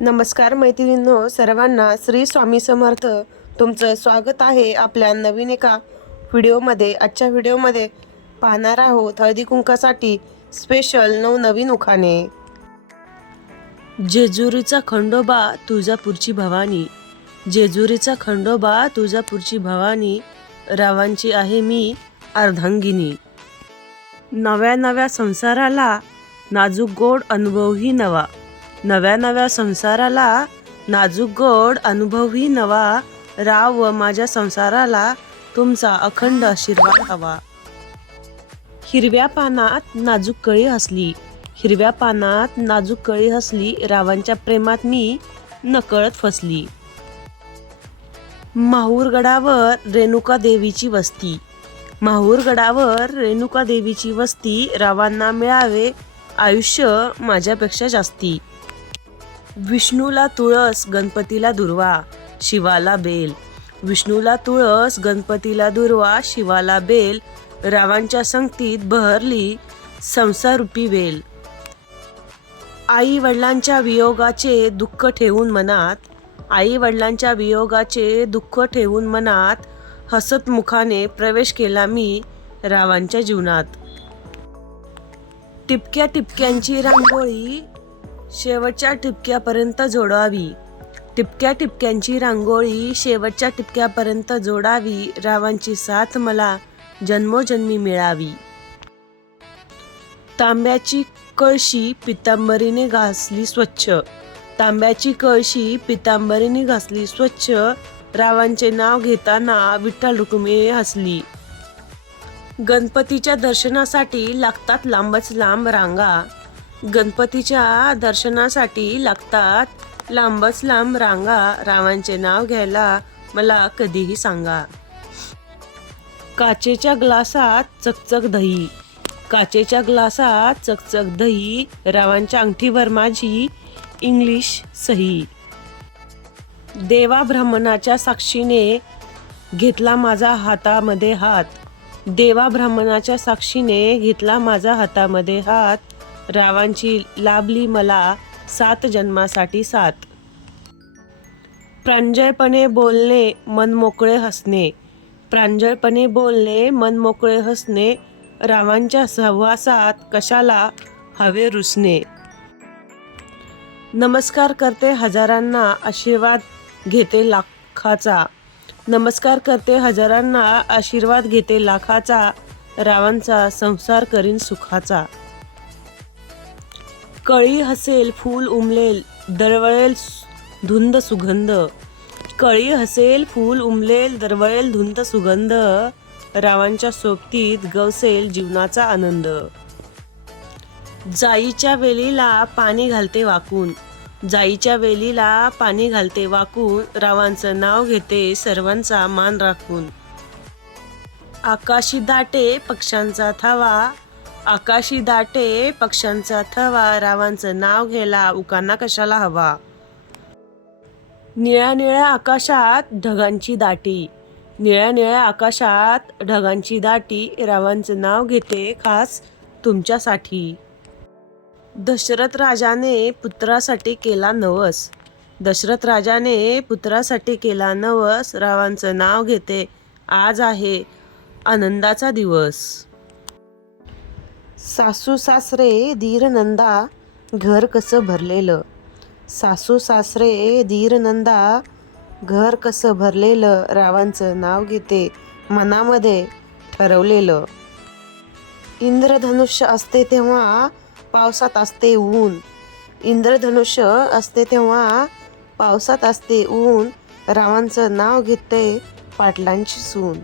नमस्कार मैत्रिणींनो सर्वांना श्री स्वामी समर्थ. तुमचं स्वागत आहे आपल्या नवीन एका व्हिडिओमध्ये. आजच्या व्हिडिओमध्ये पाहणार आहोत हळदी कुंकासाठी स्पेशल नवनवीन उखाणे. जेजुरीचा खंडोबा तुळजापूरची भवानी. जेजुरीचा खंडोबा तुळजापूरची भवानी. रावांची आहे मी अर्धांगिनी. नव्या नव्या संसाराला नाजूक गोड अनुभवही नवा. नव्या नव्या संसाराला नाजूक गोड अनुभवही नवा. राव व माझ्या संसाराला तुमचा अखंड आशीर्वाद हवा. हिरव्या पानात नाजूक कळी हसली. हिरव्या पानात नाजूक कळी हसली रावांच्या प्रेमात मी नकळत फसली. माहूरगडावर रेणुका देवीची वस्ती. माहूरगडावर रेणुका देवीची वस्ती रावांना मिळावे आयुष्य माझ्यापेक्षा जास्ती. विष्णूला तुळस गणपतीला दुर्वा शिवाला बेल. विष्णूला तुळस गणपतीला दुर्वा शिवाला बेल रावांच्या संगतीत बहरली संसारूपी वेल. आई वडिलांच्या वियोगाचे दुःख ठेवून मनात आई वडिलांच्या वियोगाचे दुःख ठेवून मनात हसत मुखाने प्रवेश केला मी रावांच्या जीवनात. टिपक्या टिपक्यांची रांगोळी शेवटच्या ठिपक्यापर्यंत जोडावी. टिपक्या टिपक्यांची रांगोळी शेवटच्या टिपक्यापर्यंत जोडावी रावांची साथ मला जन्मोजन्मी मिळावी. तांब्याची कळशी पितांबरीने घासली स्वच्छ. तांब्याची कळशी पितांबरीने घासली स्वच्छ. रावांचे नाव घेताना विठ्ठल रुक्मिणी हसली. गणपतीच्या दर्शनासाठी लागतात लांबच लांब रांगा. गणपतीच्या दर्शनासाठी लागतात लांबच लांब रांगा. रावांचे नाव घ्यायला मला कधीही सांगा. काचेच्या ग्लासात चकचक दही. काचेच्या ग्लासात चकचक दही. रावांच्या अंगठीवर माझी इंग्लिश सही. देवा ब्राह्मणाच्या साक्षीने घेतला माझा हातामध्ये हात. देवा ब्राह्मणाच्या साक्षीने घेतला माझा हातामध्ये हात. रावांची लाभली मला सात जन्मासाठी सात प्रांजळपणे बोलणे मनमोकळे हसणे. प्रांजळपणे बोलणे मनमोकळे हसणे. रावांच्या सहवासात कशाला हवे रुसणे. नमस्कार करते हजारांना आशीर्वाद घेते लाखाचा. नमस्कार करते हजारांना आशीर्वाद घेते लाखाचा. रावांचा संसार करीन सुखाचा. कळी हसेल फूल उमलेल दरवळेल धुंद सुगंध. कळी हसेल फूल उमलेल दरवळेल धुंद सुगंध. रावांच्या सोबतीत गवसेल जीवनाचा आनंद. जाईच्या वेलीला पाणी घालते वाकून. जाईच्या वेलीला पाणी घालते वाकून. रावांचं नाव घेते सर्वांचा मान राखून. आकाशी दाटे पक्ष्यांचा थवा. आकाशी दाटे पक्ष्यांचा थवा रावांचं नाव घ्यायला उकांना कशाला हवा? निळ्या निळ्या आकाशात ढगांची दाटी. निळ्या निळ्या आकाशात ढगांची दाटी रावांचं नाव घेते खास तुमच्यासाठी. दशरथ राजाने पुत्रासाठी केला नवस. दशरथ राजाने पुत्रासाठी केला नवस रावांचं नाव घेते आज आहे आनंदाचा दिवस. सासू सासरे धीरनंदा घर कसं भरलेलं? सासू सासरे धीरनंदा घर कसं भरलेलं? रावांचं नाव घेते मनामध्ये ठरवलेलं. इंद्रधनुष्य असते तेव्हा पावसात असते ऊन. इंद्रधनुष्य असते तेव्हा पावसात असते ऊन. रावांचं नाव घेते पाटलांची सून.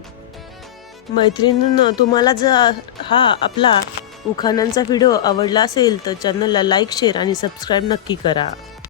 मैत्रिणीनं तुम्हाला जर हा आपला उखाणांचा व्हिडिओ आवडला असेल तर चॅनलला लाईक शेअर आणि सबस्क्राईब नक्की करा.